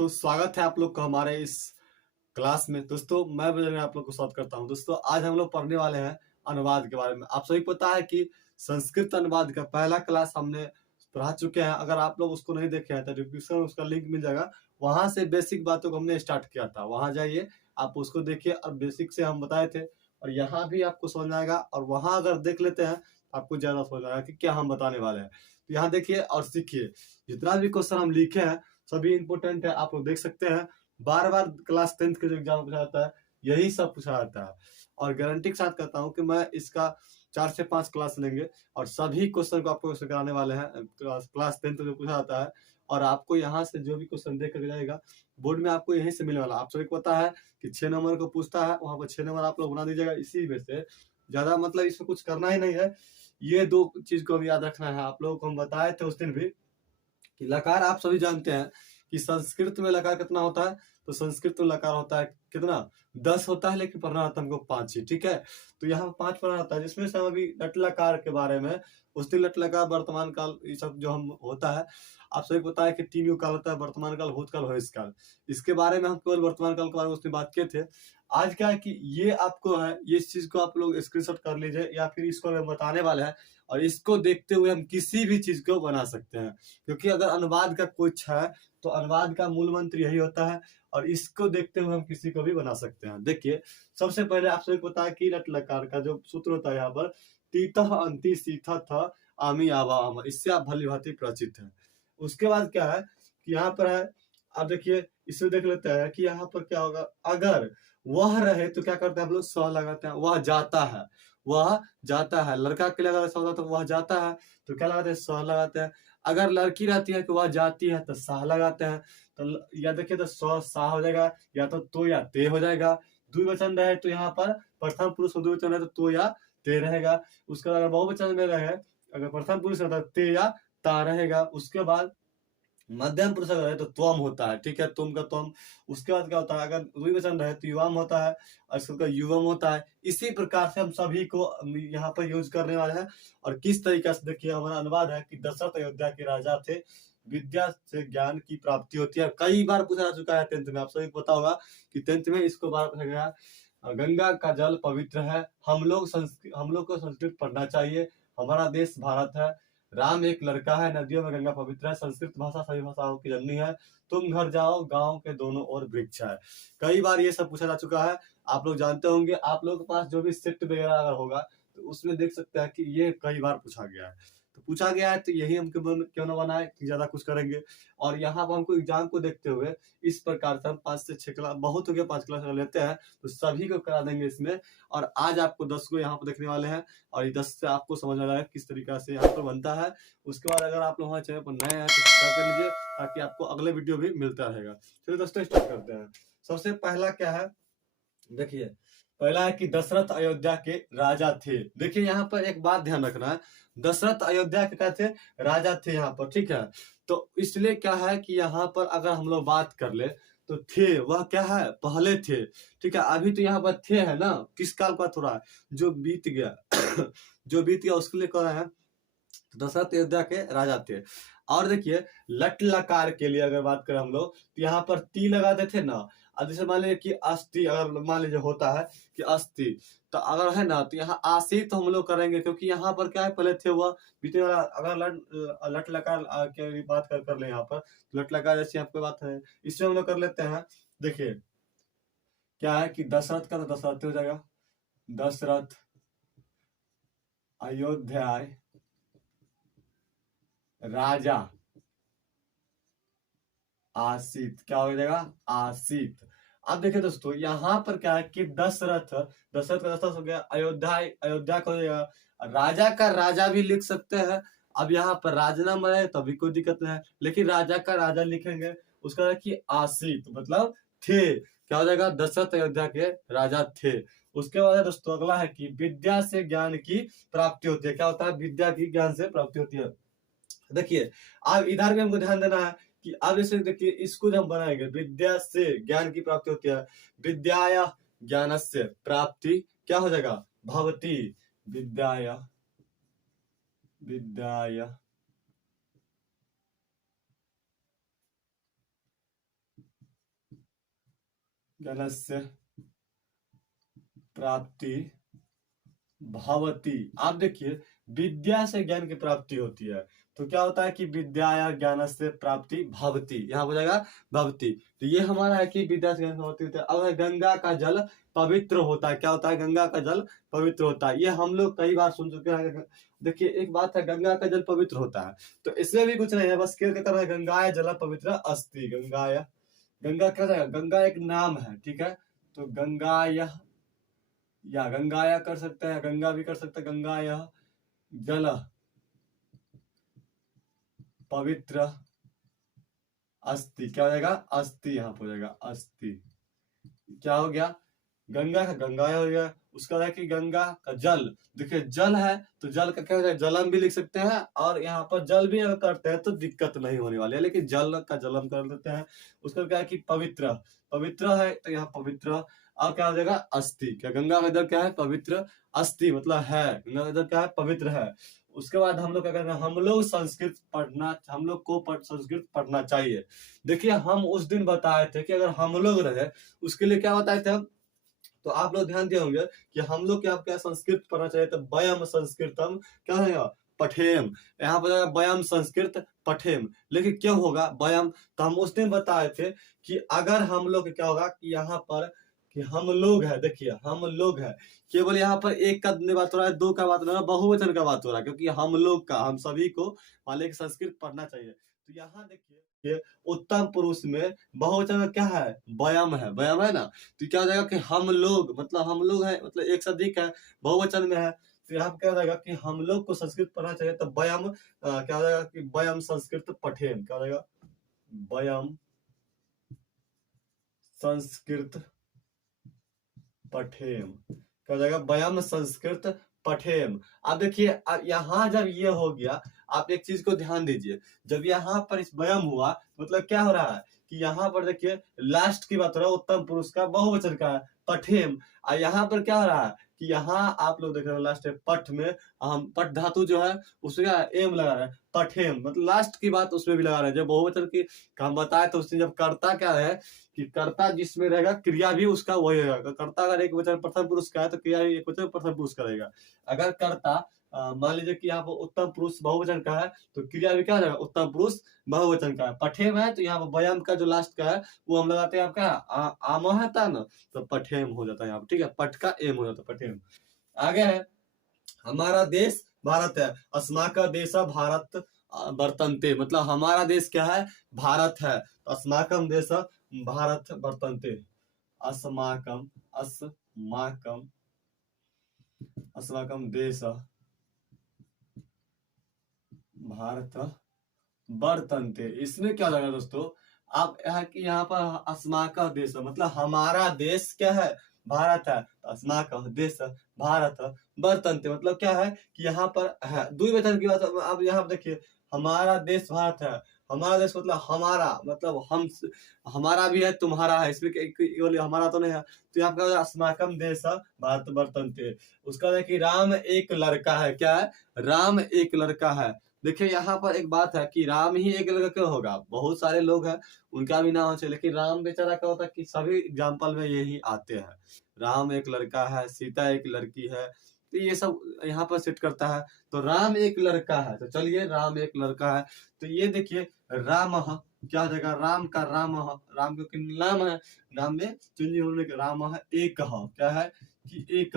दोस्तों, स्वागत है आप लोग का हमारे इस क्लास में। दोस्तों, मैं बजरंग आप लोग को स्वागत करता हूं। दोस्तों, आज हम लोग पढ़ने वाले हैं अनुवाद के बारे में। आप सभी को पता है कि संस्कृत अनुवाद का पहला क्लास हमने पढ़ा चुके हैं। अगर आप लोग उसको नहीं देखे हैं तो डिस्क्रिप्शन में उसका लिंक मिल जाएगा। वहां से बेसिक बातों को हमने स्टार्ट किया था, वहां जाइए, आप उसको देखिए और बेसिक से हम बताए थे। और यहाँ भी आपको समझ आएगा, और वहां अगर देख लेते हैं तो आपको ज्यादा समझ आएगा कि क्या हम बताने वाले हैं। तो यहाँ देखिए और सीखिए। जितना भी क्वेश्चन हम लिखे हैं सभी इंपोर्टेंट है, आप लोग देख सकते हैं। बार बार क्लास 10th के जो एग्जाम पूछा जाता है यही सब पूछा जाता है। और गारंटी के साथ कहता हूं कि मैं इसका 4 से 5 क्लास लेंगे और सभी क्वेश्चन को आपको कराने वाले हैं। क्लास 10th जो पूछा जाता है, और आपको यहाँ से जो भी क्वेश्चन दे कर जाएगा बोर्ड में आपको यहीं से मिलने वाला। आप सभी को पता है कि 6 नंबर को पूछता है, वहां पर 6 नंबर आप लोग बना दीजिएगा। इसी में से ज्यादा मतलब इसमें कुछ करना ही नहीं है। ये दो चीज को भी याद रखना है। आप लोगों को हम बताए थे उस दिन भी कि लकार आप सभी जानते हैं कि संस्कृत में लकार कितना होता है। तो संस्कृत में लकार होता है कितना, 10 होता है, लेकिन पढ़ना होता है हमको 5 ही। ठीक है, तो यहाँ 5 पढ़ना होता है, जिसमें से हम अभी लट लकार के बारे में उस दिन लट लकार वर्तमान काल ये सब जो हम होता है। आप सभी को पता है कि 3 युग काल होता है, वर्तमान काल, भूतकाल, भविष्यकाल। इसके बारे में हम केवल वर्तमान काल के बारे में उसमें बात किए थे। आज क्या है कि ये आपको है, ये चीज को आप लोग स्क्रीनशॉट कर लीजिए, या फिर इसको हम बताने वाले हैं और इसको देखते हुए हम किसी भी चीज को बना सकते हैं। क्योंकि अगर अनुवाद का कुछ है तो अनुवाद का मूल मंत्र यही होता है, और इसको देखते हुए हम किसी को भी बना सकते हैं। देखिए, सबसे पहले आप सभी को पता है कि लट लकार का जो सूत्र होता है यहाँ पर तीतः अंति सीथा था आमी आवा आम, इससे आप भली भांति परिचित हैं। उसके बाद क्या है कि यहाँ पर है, आप देखिए इसमें देख लेते हैं कि यहाँ पर क्या होगा। अगर वह रहे तो क्या करते हैं हम लोग, स लगाते हैं। वह जाता है, वह जाता है। लड़का के लिए अगर ऐसा होता तो वह जाता है, तो क्या लगाते हैं, स लगाते हैं। अगर लड़की रहती है कि वह जाती है तो साह लगाते हैं। तो या देखिए तो स सा हो जाएगा, या तो या ते हो जाएगा। द्विवचन रहे तो यहाँ पर प्रथम पुरुष में द्विवचन है तो या ते रहेगा। उसके बाद अगर बहुवचन में रहे, अगर प्रथम पुरुष रहता है ते या ता रहेगा। उसके बाद मध्यम पुरुष अगर है तो त्वम होता है। ठीक है, तुम का त्वम। उसके बाद क्या होता है, अगर द्विवचन रहे तो युवाम होता है, और इसका युवम होता है। इसी प्रकार से हम सभी को यहाँ पर यूज करने वाले हैं। और किस तरीके से, देखिए हमारा अनुवाद है कि दशरथ अयोध्या के राजा थे, विद्या से ज्ञान की प्राप्ति होती है। कई बार पूछा जा चुका है 10th में, आप सभी को पता होगा कि 10th में इसको बार पूछा गया। गंगा का जल पवित्र है, हम लोग को संस्कृत पढ़ना चाहिए। हमारा देश भारत है, राम एक लड़का है, नदियों में गंगा पवित्र है, संस्कृत भाषा सभी भाषाओं की जननी है, तुम घर जाओ गांव के दोनों ओर वृक्ष है। कई बार ये सब पूछा जा चुका है, आप लोग जानते होंगे। आप लोगों के पास जो भी सेट वगैरह अगर होगा तो उसमें देख सकते हैं कि ये कई बार पूछा गया है। तो पूछा गया है तो यही हम क्यों ना बनाए कि ज्यादा कुछ करेंगे। और यहाँ पर हमको एग्जाम को देखते हुए इस प्रकार से हम 5 से 6 क्लास, बहुत हो गया 5 क्लास अगर लेते हैं तो सभी को करा देंगे इसमें। और आज आपको 10 को यहाँ पर देखने वाले हैं, और ये 10 से आपको समझ आ जाएगा किस तरीका से यहाँ पर बनता है। उसके बाद अगर आप लोग हमारे चैनल पर नए हैं तो सब्सक्राइब कर लीजिए, ताकि आपको अगले वीडियो भी मिलता रहेगा। चलिए दोस्तों, स्टार्ट करते हैं। सबसे पहला क्या है, देखिए पहला है कि दशरथ अयोध्या के राजा थे। देखिए यहाँ पर एक बात ध्यान रखना है, दशरथ अयोध्या के क्या थे, राजा थे यहाँ पर। ठीक है, तो इसलिए क्या है कि यहाँ पर अगर हम लोग बात कर ले तो थे, वह क्या है, पहले थे। ठीक है, अभी तो यहाँ पर थे है ना, किस काल पर थोड़ा जो बीत गया जो बीत गया उसके लिए कह रहे हैं दशरथ अयोध्या के राजा थे। और देखिए लट लकार के लिए अगर बात करें हम लोग तो यहाँ पर ती लगाते थे ना। अब जैसे मान लीजिए कि अस्थि, अगर मान लीजिए होता है कि अस्थि, तो अगर है ना तो यहाँ आशी तो हम लोग करेंगे, क्योंकि यहाँ पर क्या है, पहले थे हुआ बीते वाला। अगर लट लकार की बात कर ले यहाँ पर, लट लकार जैसी आपको बात है, इसमें हम लोग कर लेते हैं। देखिए क्या है कि दशरथ का तो दशरथ हो जाएगा, दशरथ अयोध्या राजा आसित, क्या हो जाएगा, आसित। अब देखिए दोस्तों, यहाँ पर क्या है कि दशरथ, दशरथ का दशरथ हो गया, अयोध्या, अयोध्या का हो जाएगा। राजा का राजा भी लिख सकते हैं। अब यहाँ पर राजा नाम है तभी कोई दिक्कत नहीं है, लेकिन राजा का राजा लिखेंगे, उसका है कि आसित मतलब थे। क्या हो जाएगा, दशरथ अयोध्या के राजा थे। उसके बाद दोस्तों अगला है कि विद्या से ज्ञान की प्राप्ति होती है। क्या होता है, विद्या की ज्ञान से प्राप्ति होती है। देखिए अब इधर भी हमको ध्यान देना है कि अब इसे देखिए, इसको जब हम बनाएंगे, विद्या से ज्ञान की प्राप्ति होती है, विद्याया ज्ञानस्य प्राप्ति क्या हो जाएगा, भवती, विद्याया, विद्याया ज्ञानस्य प्राप्ति भवति। आप देखिए, विद्या से ज्ञान की प्राप्ति होती है, तो क्या होता है कि विद्या या ज्ञान से प्राप्ति भवति, यहाँ हो जाएगा भवति। तो ये हमारा है कि विद्या से ज्ञान की प्राप्ति होती है। अब गंगा का जल पवित्र होता है, क्या होता है, गंगा का जल पवित्र होता है। ये हम लोग कई बार सुन चुके हैं। देखिए, एक बात है, गंगा का जल पवित्र होता है, तो इसमें भी कुछ नहीं है, बस क्या करना है, गंगाया जल पवित्र अस्ति। गंगाया, गंगा क्या है, गंगा एक नाम है, ठीक है। तो गंगाया या गंगाया कर सकते हैं, गंगा भी कर सकते हैं, गंगाया जल पवित्र अस्ति, क्या हो जाएगा, अस्थि, यहाँ पर हो जाएगा अस्थि। क्या हो गया, गंगा का गंगाया हो गया। उसका है कि गंगा का जल, देखिए जल है तो जल का क्या हो जाएगा, जलम भी लिख सकते हैं, और यहाँ पर जल भी अगर करते हैं तो दिक्कत नहीं होने वाली है, लेकिन जल का जलम कर देते हैं। उसका क्या है कि पवित्र, पवित्र है तो यहाँ पवित्र, और क्या हो जाएगा, अस्थि। क्या, गंगा का जल क्या है, पवित्र अस्थि, मतलब है, गंगा का जल क्या है, पवित्र है। उसके बाद हम लोग क्या करना है, हम लोग संस्कृत पढ़ना, हम लोग को संस्कृत पढ़ना चाहिए। देखिए, हम उस दिन बताए थे कि अगर हम लोग रहे, उसके लिए क्या बताए थे हम, तो आप लोग ध्यान दिए होंगे कि हम लोग क्या क्या संस्कृत पढ़ना चाहिए, तो वयम संस्कृतम क्या है, पठेम। यहाँ पर वयम संस्कृत पठेम, लेकिन क्यों होगा वयम, तो हम उस दिन बताए थे कि अगर हम लोग क्या होगा कि यहाँ पर कि हम लोग है, देखिए हम लोग है, केवल यहाँ पर एक का बात हो रहा है, दो का बात हो रहा है, बहुवचन का बात हो रहा है, क्योंकि हम लोग का, हम सभी को मान लिया संस्कृत पढ़ना चाहिए। तो यहाँ देखिए, ये उत्तम पुरुष में बहुवचन में क्या है, वयम है, वयम है ना। तो क्या हो जाएगा कि हम लोग, मतलब हम लोग है, मतलब एक से अधिक है, बहुवचन में है, तो यहाँ पे क्या हो जाएगा कि हम लोग को संस्कृत पढ़ना चाहिए, तो वयम क्या हो जाएगा कि वयम संस्कृत पठेम, क्या हो जाएगा, वयम संस्कृत पठेम, क्या हो जाएगा, वयम संस्कृत पठेम। अब देखिए, यहाँ जब ये हो गया, आप एक चीज को ध्यान दीजिए, जब यहाँ पर इस वयम हुआ, मतलब क्या हो रहा है कि यहाँ पर देखिए लास्ट की बात हो रहा है, उत्तम पुरुष का, बहुवचन का है, पठेम। और यहाँ पर क्या हो रहा है कि यहाँ आप लोग देख रहे हो लास्ट है पठ में, हम पठ धातु जो है उसमें क्या एम लगा रहा है, पठेम, मतलब लास्ट की बात उसमें भी लगा रहा है। जब बहुवचन की हम बताए तो उसने जब कर्ता क्या है कि कर्ता जिसमें रहेगा, क्रिया भी उसका वही रहेगा। कर्ता अगर एक वचन प्रथम पुरुष का है तो क्रिया भी एक वचन प्रथम पुरुष का रहेगा। अगर कर्ता मान लीजिए कि यहाँ पर उत्तम पुरुष बहुवचन का है, तो क्रिया भी क्या रहेगा, उत्तम पुरुष बहुवचन का है। पठेम है तो यहाँ पर वयम का जो लास्ट का है वो हम लगाते हैं आपका आम है था ना, तो पठेम हो जाता है यहाँ पर, ठीक है, पठ का एम हो जाता है, पठेम। आगे है, हमारा देश भारत है, अस्माका देश भारत वर्तन्ते, मतलब हमारा देश क्या है, भारत है, तो अस्माकम देश भारत वर्तन्ते, अस्माकम, अस्माकम, अस्माकम देश भारत वर्तन्ते। इसमें क्या लगा दोस्तों, आप यहाँ पर अस्माका देश, मतलब हमारा देश क्या है, भारत है, अस्माका देश भारत वर्तन्ते, मतलब क्या है कि यहाँ पर है द्विवचन की बात। अब यहाँ पर देखिए, हमारा देश भारत है, हमारा देश मतलब हमारा, मतलब हम, हमारा भी है तुम्हारा है, इसमें केवल हमारा तो नहीं है। तो यहाँ पर अस्माकम देश भारत वर्तन्ते। उसका है कि राम एक लड़का है, क्या है, राम एक लड़का है। देखिए, यहाँ पर एक बात है कि राम ही एक लड़का क्यों होगा, बहुत सारे लोग हैं उनका भी नाम होना चाहिए, लेकिन राम बेचारा क्या होता है कि सभी एग्जाम्पल में यही आते हैं, राम एक लड़का है, सीता एक लड़की है, तो ये सब यहाँ पर सेट करता है। तो राम एक लड़का है, तो चलिए राम एक लड़का है, तो ये देखिए राम क्या हो जाएगा, राम का राम, राम क्योंकि नाम है, नाम में चुंजी होने के राम एक क्या है कि एक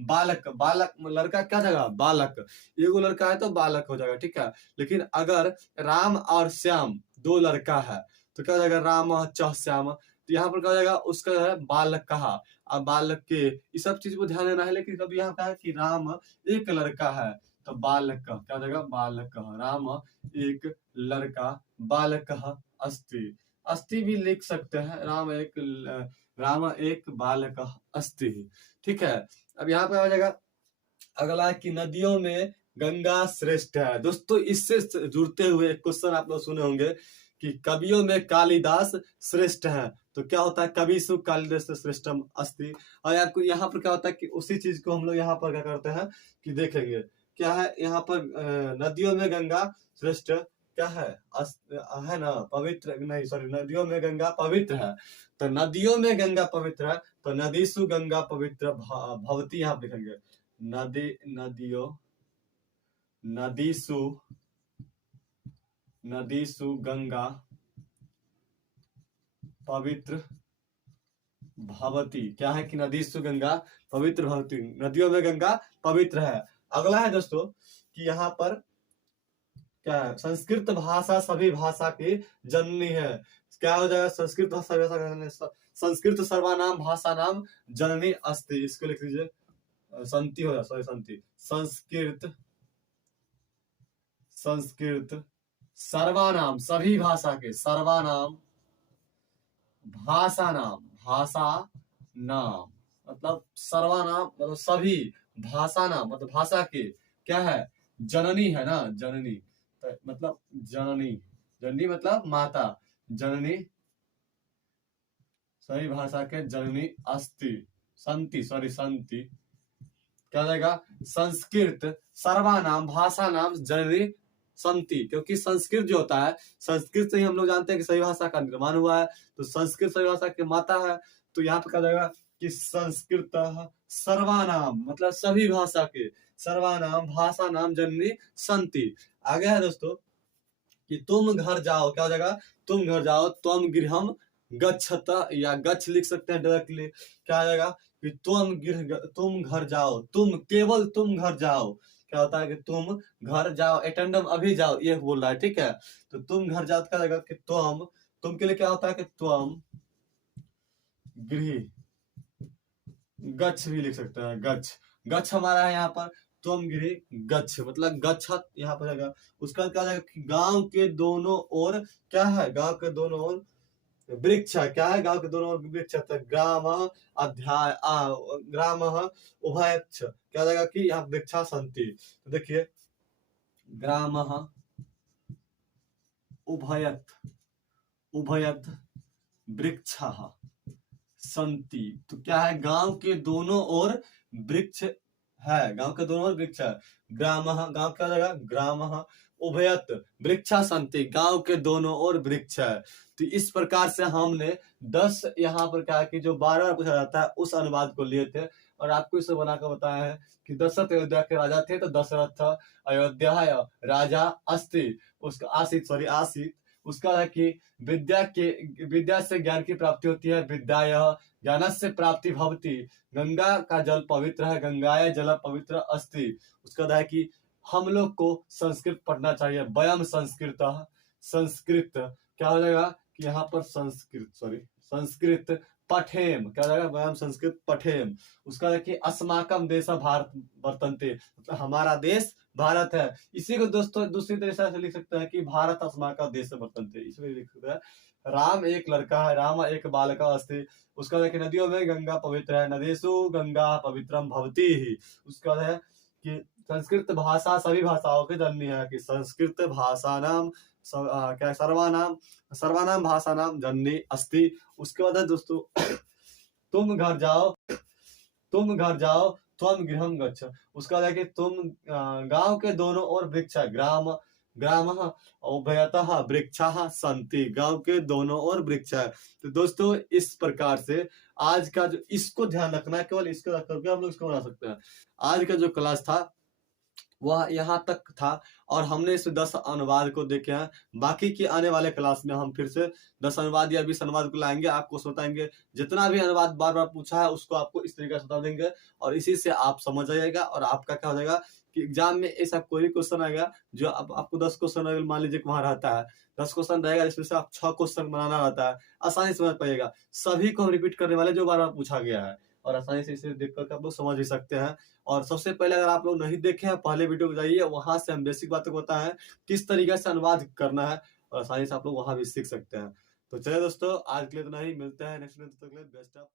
बालक, बालक लड़का क्या जगह, बालक, एगो लड़का है तो बालक हो जाएगा, ठीक है। लेकिन अगर राम और श्याम दो लड़का है तो क्या हो जाएगा, राम च श्याम, तो यहाँ पर क्या हो जाएगा, उसका है बालक कहा, अब बालक के, इस सब चीज को ध्यान देना है। लेकिन कभी यहाँ कहा है कि राम एक लड़का है, तो बालक क्या हो जाएगा, बालक राम एक लड़का, बालक अस्ति, अस्ति भी लिख सकते हैं, राम एक बालक अस्ति, ठीक है। अब यहाँ पे आ जाएगा अगला कि नदियों में गंगा श्रेष्ठ है। दोस्तों, इससे जुड़ते हुए क्वेश्चन आप लोग सुने होंगे कि कवियों में कालिदास श्रेष्ठ है, तो क्या होता है, कवि सु कालिदास श्रेष्ठम अस्ति। और यहाँ पर क्या होता है कि उसी चीज को हम लोग यहाँ पर क्या करते हैं कि देखेंगे, क्या है यहाँ पर नदियों में गंगा श्रेष्ठ क्या है है ना पवित्र, नहीं सॉरी, नदियों में गंगा पवित्र है। तो नदियों में गंगा पवित्र है, तो नदीसु गंगा पवित्र भवती यहाँ लिखेंगे। नदीसु गंगा पवित्र भवती। क्या है कि नदीसु गंगा पवित्र भवती, नदियों में गंगा पवित्र है। अगला है दोस्तों कि यहाँ पर क्या है, संस्कृत भाषा सभी भाषा की जननी है। क्या हो जाएगा, संस्कृत भाषा संस्कृत सर्वनाम भाषा नाम जननी अस्ति। इसको लिख लीजिए, संति हो जाए, सॉरी संति। संस्कृत सर्वनाम सभी भाषा के, सर्वनाम भाषा नाम मतलब सर्वनाम मतलब सभी, भाषा नाम मतलब भाषा के, क्या है जननी है ना, जननी तो मतलब जननी मतलब माता, जननी सभी भाषा के जननी अस्ति संति। क्या जाएगा, संस्कृत सर्वनाम भाषा नाम जननी संति। क्योंकि संस्कृत जो होता है, संस्कृत से ही हम लोग जानते हैं कि सभी भाषा का निर्माण हुआ है, तो संस्कृत सभी भाषा की माता है। तो यहाँ पे क्या जाएगा कि संस्कृत सर्वनाम मतलब सभी भाषा के, सर्वनाम भाषा नाम जननी संति। आगे है दोस्तों कि तुम घर जाओ। क्या हो जाएगा, तुम घर जाओ, त्वम गृहम गच्छत, या गच्छ लिख सकते हैं डायरेक्टली। क्या आ जाएगा कि तुम घर जाओ, तुम केवल तुम घर जाओ। क्या होता है कि तुम घर जाओ, एटेंडम अभी जाओ, ये बोल रहा है, ठीक है। तो तुम घर जाओ, क्या जाएगा कि तुम के लिए क्या होता है कि त्वम गृह गच्छ भी लिख सकते हैं, गच्छ हमारा है यहाँ पर, तुम गृह गच्छ मतलब गच्छत यहाँ पर जाएगा। उसका क्या जाएगा कि गांव के दोनों ओर क्या है, गांव के दोनों ओर वृक्ष, क्या है गांव के दोनों ओर वृक्ष, ग्राम उभयच्छ। क्या जाएगा कि यहाँ वृक्षा संति। तो देखिए ग्राम उभयत वृक्षा संति। तो क्या है, गांव के दोनों ओर वृक्ष है, गांव के दोनों ओर वृक्ष है। गांव क्या जाएगा, ग्राम उभयत वृक्षा संति, गांव के दोनों ओर वृक्ष है। तो इस प्रकार से हमने 10 यहाँ पर क्या कि जो 12 पूछा जाता है उस अनुवाद को लिए थे, और आपको इसे बनाकर बताया है कि दशरथ अयोध्या के राजा थे, तो दशरथ अयोध्या राजा अस्ति, उसका आसित। उसका है कि विद्या से ज्ञान की प्राप्ति होती है, विद्या ज्ञानस्य प्राप्ति भवति। गंगा का जल पवित्र है, गंगाया जल पवित्र अस्ति। उसका है कि हम लोग को संस्कृत पढ़ना चाहिए, वयम संस्कृत क्या हो जाएगा कि यहाँ पर संस्कृत पठेम। क्या हो जाएगा, वयम संस्कृत पठेम। उसका है कि अस्माकम देश भारत वर्तन्ते, मतलब हमारा देश भारत है। इसी को दोस्तों दूसरी तरीके से लिख सकते हैं कि भारत अस्माका देश वर्तन्ते, इसमें लिख सकते हैं। राम एक लड़का है, राम एक बालका अस्ति। उसका है कि नदियों में गंगा पवित्र है, नदीसु गंगा पवित्रम भवती ही। उसका है कि संस्कृत भाषा सभी भाषाओं की जननी है, कि संस्कृत भाषा नाम क्या सर्वनाम भाषा नाम जननी अस्ति। उसके बाद है दोस्तों तुम घर जाओ त्वम गृहम गच्छ। उसका है कि तुम गांव के दोनों ओर वृक्ष है, ग्राम उभयतः वृक्षा संति, गांव के दोनों ओर वृक्ष है। तो दोस्तों इस प्रकार से आज का जो, इसको ध्यान रखना, केवल इसको रख करके हम लोग इसको बना सकते हैं। आज का जो क्लास था वह यहाँ तक था, और हमने इस 10 अनुवाद को देखे हैं। बाकी की आने वाले क्लास में हम फिर से 10 अनुवाद या 20 अनुवाद को लाएंगे, आपको बताएंगे। जितना भी अनुवाद बार बार पूछा है उसको आपको इस तरीके से बता देंगे, और इसी से आप समझ जाइएगा। और आपका क्या हो जाएगा कि एग्जाम में ऐसा कोई भी क्वेश्चन आएगा जो आपको 10 क्वेश्चन मान लीजिए वहां रहता है, 10 क्वेश्चन रहेगा, इसमें से आप 6 क्वेश्चन बनाना रहता है, आसानी से समझ पाइएगा। सभी को रिपीट करने वाले जो बार बार पूछा गया है, और आसानी से इसे देख करके आप लोग समझ भी सकते हैं। और सबसे पहले अगर आप लोग नहीं देखे हैं, पहले वीडियो को जाइए, वहां से हम बेसिक बातें बताए हैं किस तरीके से अनुवाद करना है, और आसानी से आप लोग वहां भी सीख सकते हैं। तो चलिए दोस्तों आज के लिए इतना ही, मिलते हैं नेक्स्ट वीडियो, तक के लिए बेस्ट ऑफ